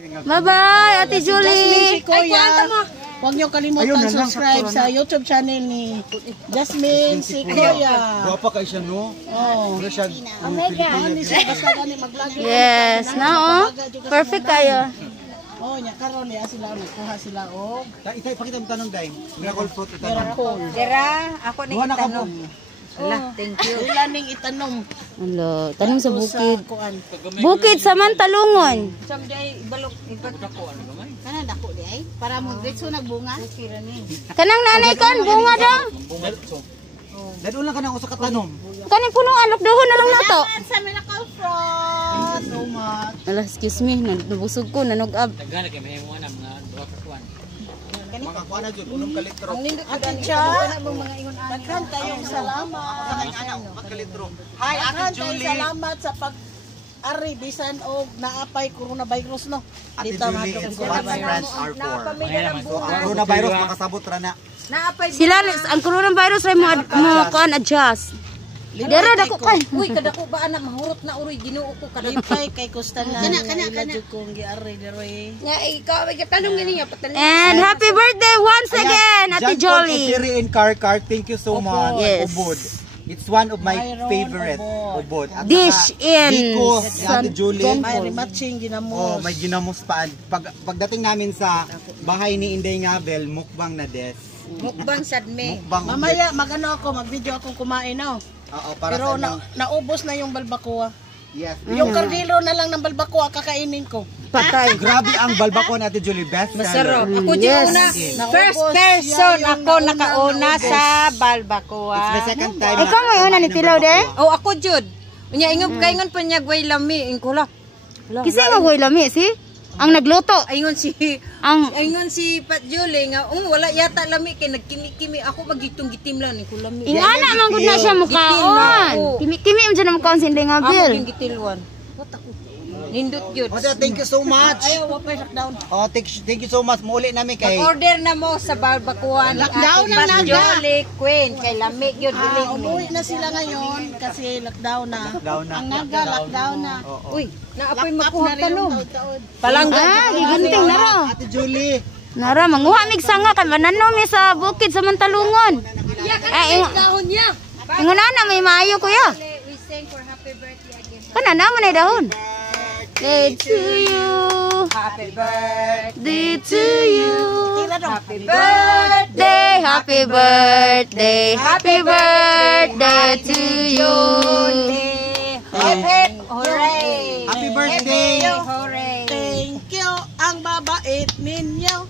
Bye-bye, Ate Julie. Si Kuya. Huwag niyo kalimutan subscribe sa YouTube channel ni Jasmine si Kuya. Guwapa kayo siya, no? Oh. Yes, na perfect kayo. Oh, nya karon niya sila kuha sila og. Itay pakita mo tanong dai. Miracle fruit itanong. Dira, ako ni itanong. Ala, thank you. Ilan ning itanom. Hello, tanong sa bukid. Bukid sa Mantalungon. Someday balok ipagdako ano gamay. Kana dako di ay para mo diretso nagbunga. Kanang nanay kan bunga daw. Dadun lang ka na ako sa katanom. Kaning punong alok dahon na lang nato. Sa miracle fruit. So much. Ala, excuse me, nabusog ko, nanugab. Daghan kay mahimo na mga duha ka kuan. Mga kuha na dyan, unong kalitro. Ate Cha, daghan tayong salamat. Kalitro. Hi, Ate Julie. Salamat sa pag-ari bisan og naapay coronavirus no. Ate Julie, it's what friends are for. Coronavirus. Coronavirus, makasabot ra na. Sila ang coronavirus ray mo kuan adjust. Dera dako kan. Uy, kadako ba anak mahurot na uroy Ginoo ko kada. Lipay kay Kustanan. Kana kong giari dere. Nya ikaw ay katanong gani nga patanong. And happy birthday once again, Ate Jolie. Jan in Car, thank you so much. Yes. Ubod. It's one of my favorite ubod. At Dish saka, in Biko, si Ate Julie. May matching ginamos. Oh, may ginamos pa. Pagdating namin sa bahay ni Inday Ngabel, mukbang na des. Mukbang sadme. Mukbang Mamaya magano ako, mag-video akong kumain no. Oo, para Pero sa naubos na yung balbacoa. Yes. Yung kardilo na lang ng balbacoa kakainin ko. patay. Grabe ang balbako ni Ate Julie, best Masarap. seller. Ako di una. First person ako nakauna sa balbacoa. It's the second time. Ikaw mo yun, nitilaw de? Oh, ako jud. Unya ingon kaingon pa niya gway lami ingkula. Kasi nga goy lami, si? Ang nagluto. Ayingon si Pat Julie nga wala yata lami kay nagkimi-kimi ako magitong-gitim lang ko lami. Ingana man gud na siya mukaon. Kimi-kimi man siya mukaon sindi nga Ako bil. yung gitilwan. What ako? Nindot jud. Oda, thank you so much. Ayaw, wapay lockdown. Oh, thank you so much. Muli namin kay Order na mo sa barbacoa ni Lockdown Ate na Pat naga. Julie Queen kay lami yun Umuwi na sila ngayon kasi lockdown na. Lockdown na. Ang naga, lockdown na. Uy, naapoy Lock up makuha na rin tanong. yung taon-taon. Palangga. Gigunting na ro. Ate Julie. Nara manguha mig sanga kay mananom mi sa bukid sa Mantalungon. Ay, Dahon niya. ingon na may maayo kuya. We sing for happy birthday again. Kana na man ay dahon. Day to you. Happy birthday. Day to you. Happy birthday. Happy birthday. Happy birthday to you. Hip hip hooray. Happy birthday. Hooray. Thank you, ang babait ninyo.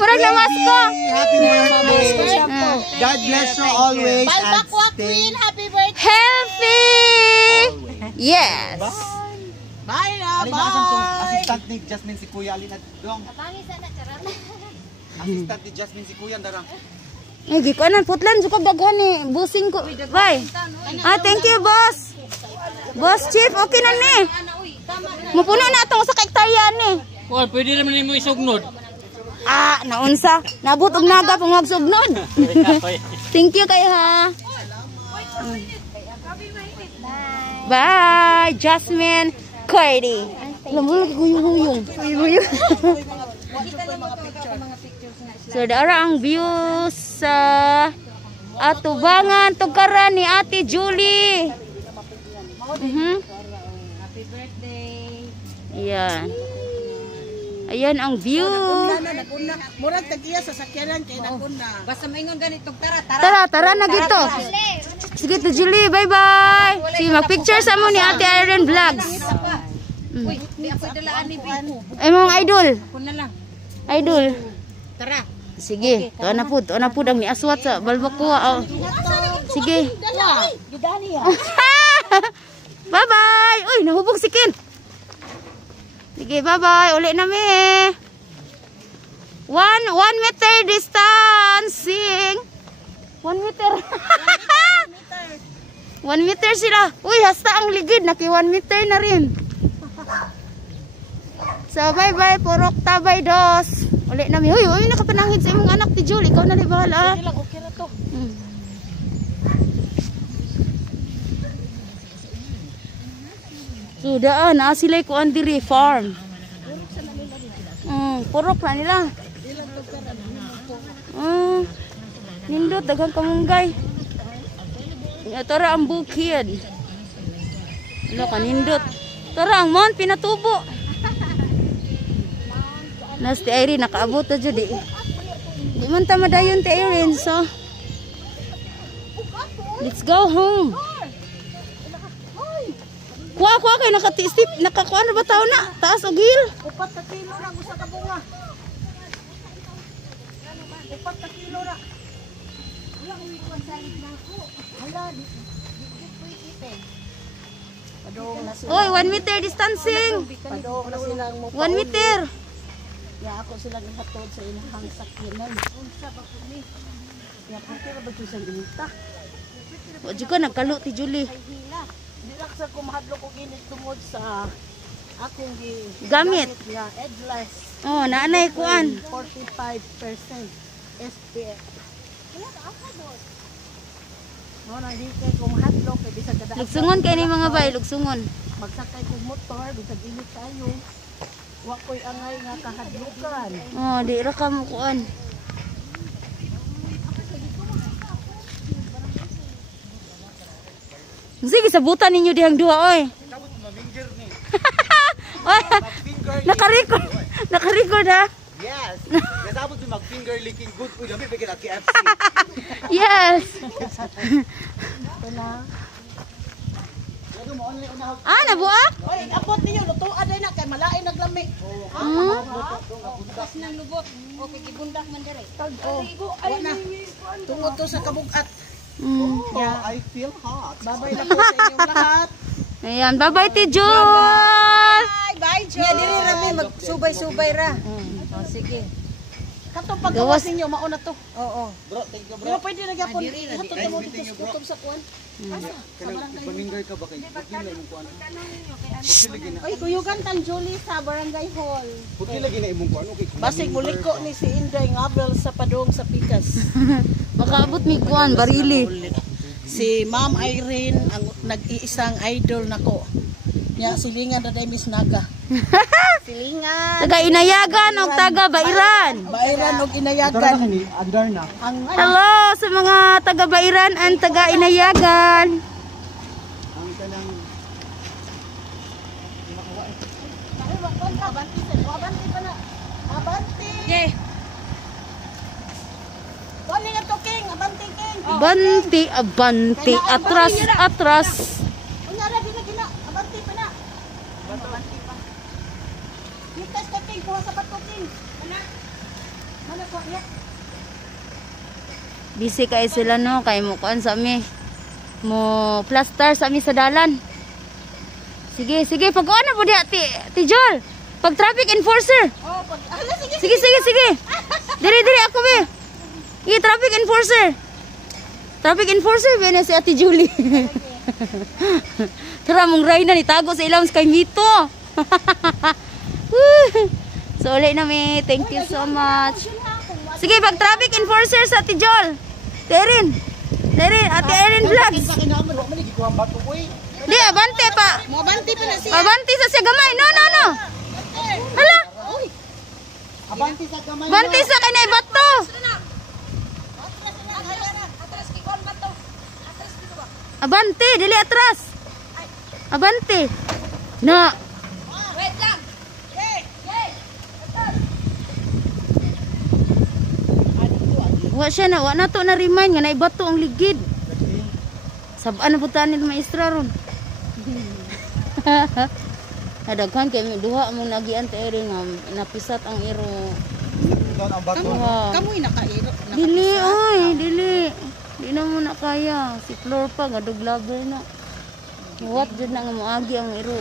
Murag na masko. Happy birthday. God bless you always. Balbacoa Queen, happy birthday. Healthy. Yes. Bye na, Alin na tong bye. assistant ni Jasmine si Kuya Alin at dong. Assistant ni Jasmine si Kuya darang. Eh, gikuanan putlan jud kog daghan ni busing ko. Bye. Ah, thank you, boss. Boss Chief, okay na ni. Mupuno na atong sa hektarya ni. Wal, pwede naman nimo isugnod. Ah, naunsa. Nabot og naga pang magsugnod. Thank you kay ha. Bye, Jasmine Cardi. Alam mo lagi guyong-guyong. Guyong. So, dara ang views sa atubangan tugaran ni Ate Julie. Happy birthday. Ayan. Ayan ang view. Naguna. Murag tag-iya sa sakyanan kay naguna. Basta maingon ganito tara. Tara na gito. Sige, Ate Julie, bye-bye. Sige, mag-picture sa mo ni Ate Irene Vlogs. Uy, di ako dalaan ni Biko. Ay, mga idol. Ako na lang. Idol. Tara. Sige, tuwa na po ang niaswat sa balbacoa. Oh. Sige. Bye-bye. Uy, nahubog si Ken. Sige, bye-bye. Uli na mi. 1 meter distancing. 1 meter. 1 meter sila. Uy, hasta ang ligid. Naki 1 meter na rin. So, bye-bye. Purok tabay dos. Uli na mi. Uy, nakapanangid sa imong anak ti Julie. Ikaw na rin bahala. Okay na to. So, Sudah na sila kuan diri farm. Purok na nila. Nindot daghang kamunggay. Tara ang bukid. Wala ka nindot. Tara ang mount pinatubo. Nas ti Irene nakaabot na dyan di. Di man ta madayon ti Irene, so let's go home. Kuha kay nakatistip, nakakuha na ba tao na? Taas o gil? 4 kilo na gusto ka bunga. 4 kilo na. Wala ko ikuan sa na ako. Hala, di pwede. Padong na sila. Oy, 1 meter distancing. Padong na silang mo. 1 meter. Ya ako silang ihatod sa inahang sakyanan. Unsa ba ko ni? Ya pwede ba sa inita? Wa jud ka nagkalo ti Julie. Di lang sa kumahadlo ko ginit tungod sa akong Gamit. nga edless. Oh, naanay kuan. 45% SPF. No, nang di kay kumahadlo kay bisag kada. Lugsungon kay ni mga bay, lugsungon. Magsakay kog motor bisag init tayo. Wa koy angay nga kahadlukan. Oh, di ra ka mo kuan. Sige, sabutan ninyo dihang duha, oy. Oy, naka-record. Naka-record, ha? Yes. Kasabot yung mag-finger licking good food. Dami bigyan at KFC. Yes. Nabuak? Oy, abot niyo lutuan day na kay malain naglami. Pas nang lubot. Okay, gibundak man dire. Wa na. Tungod to sa kabugat. Yeah, I feel hot. Babay na po sa inyong lahat. Ayan, bye-bye, Tijol. Bye, Nya diri ra mi magsubay-subay ra. Sige. Katong paggawas ninyo mauna to. Oo. Bro, thank you, Pero bro. pwede na gyapon ihatod mo dito sa kutob sa kuan. Pamingay ka ba kayo? Bukil na imong kuan. Oy, kuyugan tan Julie sa Barangay Hall. Bukil lagi na imong kuan. Okay. Basig muliko ni si Inday Ngabel sa padong sa Pikas. Makaabot mi kuan, barili. Si Ma'am Irene ang nag-iisang idol nako. Nya silingan na day Miss Naga. Silingan. Taga Inayagan o taga Bairan. Bairan og Inayagan. Andar na. Ang Hello sa mga taga Bairan and taga Inayagan. Ang kanang Abanti pa na. Abanti. Yeah. Wali nga to King, abanti King. Abanti, abanti, atras, atras. Unyara di na gina, abanti pa na. Abanti pa. Litas ka King, kuha sa bato King. Mana ko ya? Busy kayo sila no, kay mo kuan sa mi. Mo plaster sa mi sa dalan. Sige, sige, pag-kuan na po di Tijol. Pag traffic enforcer. Oh, pag ala sige. Sige, sige, sige. Diri, diri ako be. Iya, traffic enforcer. Traffic enforcer ba na si Ate Julie? Tara, mong Rayna nitago sa ilawang kay Mito. So, ulit na mi. Thank you so much. Sige, pag traffic enforcer sa Ate Jol. Terin. Terin, Ate Erin Vlogs. Di, abante pa. Mo abanti pa na siya. Abanti sa siya gamay. No, no, no. Hala. abanti sa kamay. Abanti sa kanay bato. Abante, dili atras. Abante. Na. Wait lang. Wa siya na, wa na to na remind nga naibato ang ligid. Sabaan na putan ni maestra ron. Nadaghan kay mi duha mo nagian teori nga napisat ang iro. Doon ang bato. Kamoy nakairo. Dili oy, dili. Di na mo na kaya. Si floor pa nga duglaber na. What jud na nga moagi ang iro.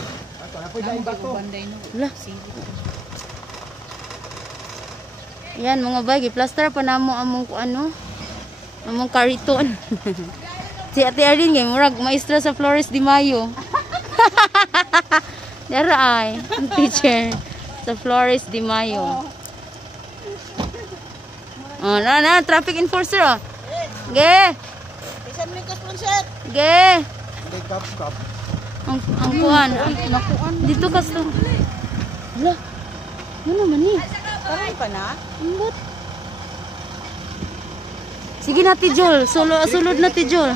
Apoy dahil bato. Lah. Yan mga bagi, plaster pa namo among ano, among kariton. Si Ate Arlene ngay murag maestra sa Flores de Mayo. Dara ay, ang teacher sa Flores de Mayo. Oh, na traffic enforcer oh. Ge. Isang likas punset. Ge. Stop. Ang kuan. Dito ka sa. Hala. Ano man ni? Karoy pa na? Ambot. Sige na Tijol, sulod na Tijol.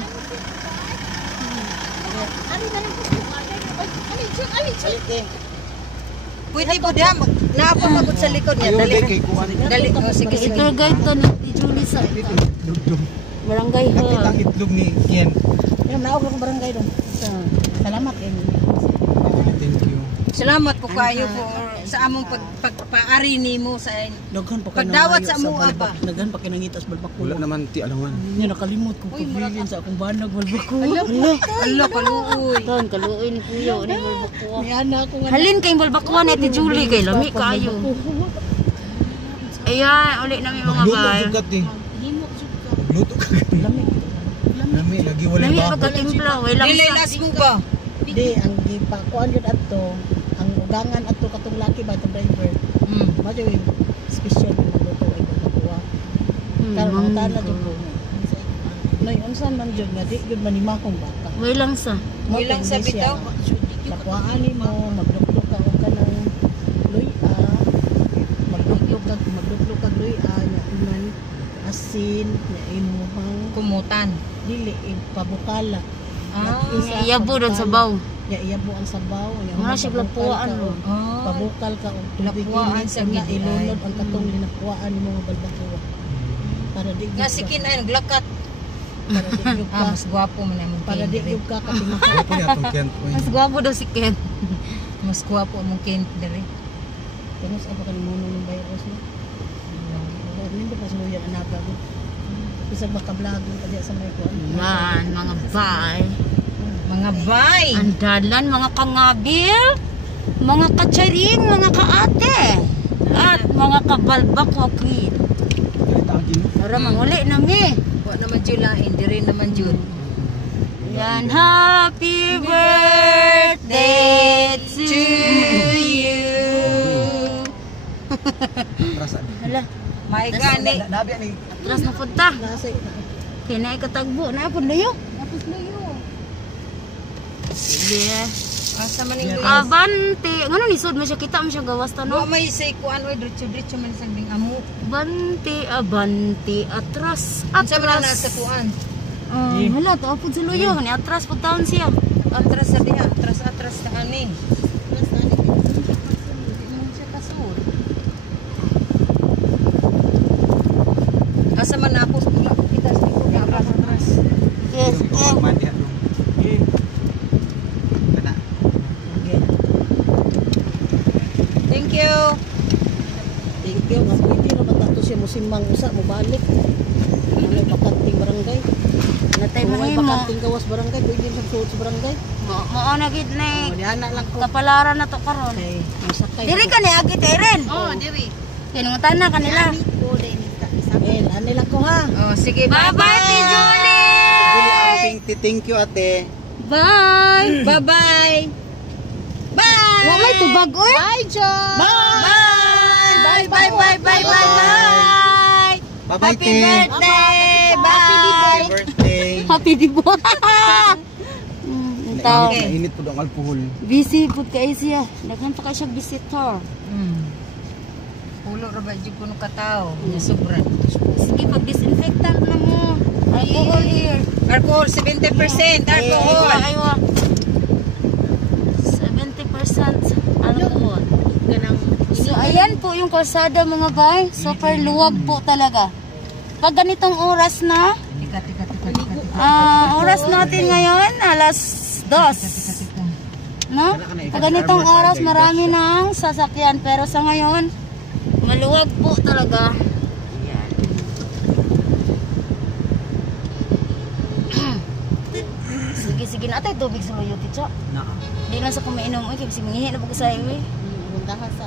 Pwede po diha na ako magud sa likod niya. Ayaw, Dali. kay kuwan. Dali. Oh, sige sige. Tour guide to na Tijol sa Dugdug. barangay Kapit hall. ang itlog ni Ken. Yung naog akong barangay doon. Salamat eh. Thank you. Salamat po kayo po sa among pagpaari nimo sa Daghan pa pagdawat sa amo ba. Daghan pa kinangitas balbako. Wala naman ti alangan. Nya nakalimot ko pagbilin sa akong banag balbako. Ala kaluoy. Ton kaluoy ni kuya ni balbakuan. May anak ko nga. Halin kay balbakuan ni Tijuli kay lami kayo. Ayan, uli namin mga Luto bay. sugat eh. Luto ka. Lami lagi wala Lami ba. pagkatimpla, way lang Dili sa. las mo ba? Di ang gipakuan jud adto, ang ugangan adto katong laki ba itong driver. Madyo yung special yung luto ay balbakuwa. Karon ang tala jud ko. Nay unsan man jud nga di jud manimakong baka. Way lang sa. Way lang sa bitaw. Nakuhaan mo, magduklok ka o ka ng luya. Magduklok ka luya, na iman asin, na imuhang Kumutan. dili, pabukala. Iyabo doon sa baw. Iyabo ang sabaw. Wala siya lapuan, no? Pabukal ka o tubig Lapuan init sa na gilid. ilunod ang katong linakuhaan ni mga balbakuwa. Para di Nga sikin ay naglakat. para di gyud ka, Mas gwapo man among para di Ken. gyud ka kapimaka. Ako ni atong Ken. Mas gwapo daw si Ken. Mas gwapo among Ken diri. Tapos ako kalimuno ng virus no. Hindi pa suluyan anak ko. Bisa maka-vlog ka diya sa may kuan. Yan, mga bay. Mga bay. Andalan, mga kangabil, mga katsaring, mga kaate, at mga kabalbakwakit. Para manguli nami. Wa naman jud lain diri naman jud. Yan, happy birthday to you. Rasa. Hala, May gani. Nabi ani. atras na punta. Nasa Kaya na ikatagbo, na po layo. Sige. Asa man ning Abante. Ngano ni sud mo siya kita mo siya gawas Wa tanong. may say kuan oy diretso man sa ding amo. Bante, abante, atras, Unsa man na atras. sa kuan? Hala, taapod sa luyo. Ni atras po taon siya. Atras sa diha, atras sa ani. Asa man na ako kita sa ko atras. Yes. Mandi atong. Kana. Thank you. Thank you. Mas pwede na batato siya musimang usa mo balik. May bakanting barangay. Natay May mahimo. bakanting gawas barangay, pwede sa suot sa barangay. Mao na gid na Oh, di anak lang ko. kapalaran na to karon. Kay masakay. Diri ka ni agi Teren. Oh, diri. Kinungutan na kanila. Anila ko ha. Oh, sige, Bye bye, Tijoli. Thank you ate. Bye. Bye-bye. Bye. Wa may tubag oy. Bye, John. Bye. Bye. Bye. Bye-bye, Happy te. birthday. Bye. Happy birthday. Happy di bo. Tao. Nainit po ang alcohol. Busy pud kay siya. Daghan pa kay siya visitor. Pulo ra ba jud kuno ka tao? Nya sobra. Sige pag disinfectant na mo. Alcohol here. Alcohol 70% alcohol. Aywa. 70% alcohol. So ayan po yung kalsada mga bay. Super luwag po talaga. Pag ganitong oras na, Tika. oras natin ngayon, alas 2. No? Pag ganitong oras, marami ng sasakyan. Pero sa ngayon, maluwag po talaga. Ayan. Sige na tayo tubig sa luyo, titsa. Hindi lang sa kumainom. Uy, kasi mangihi na po sa highway. Bundahan sa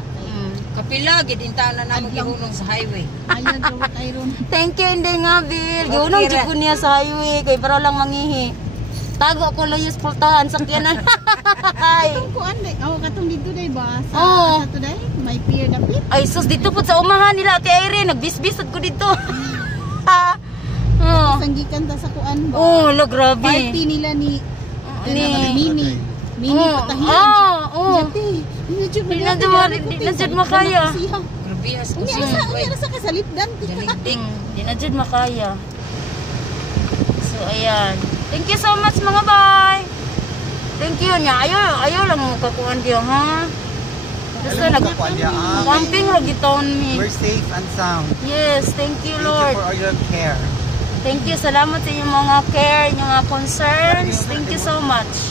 Kapila gid intaw na namo gihunong sa highway. Ayun, jawat ayron. Thank you, hindi nga, Bill. Giunong Okay, ko niya sa highway. Kay para lang mangihi. Tago ko layos pultahan. Sakyanan. Ay. Kuan day. Oh, katong dito day ba? Oo. Sa today, may pier na pit. Ay, sus, dito po sa umahan nila, Ate Irene. Nagbisbisat ko dito. Oh. Sanggikan ta sa kuan ba? Oh, lo, grabe. Party nila ni Ni. Mini. Mini patahian. Medyo Di na jud makaya. Grabihas ko Unya sa kasalipdan. Di na jud makaya. So ayan. Thank you so much mga bay. Thank you nya. Ayaw lang mo kakuan diyo ha. Basta camping ra giton mi. We're safe and sound. Yes, thank you Thank you Lord. for all your care. Thank you. Salamat sa inyong mga care, inyong mga concerns. Thank you so much.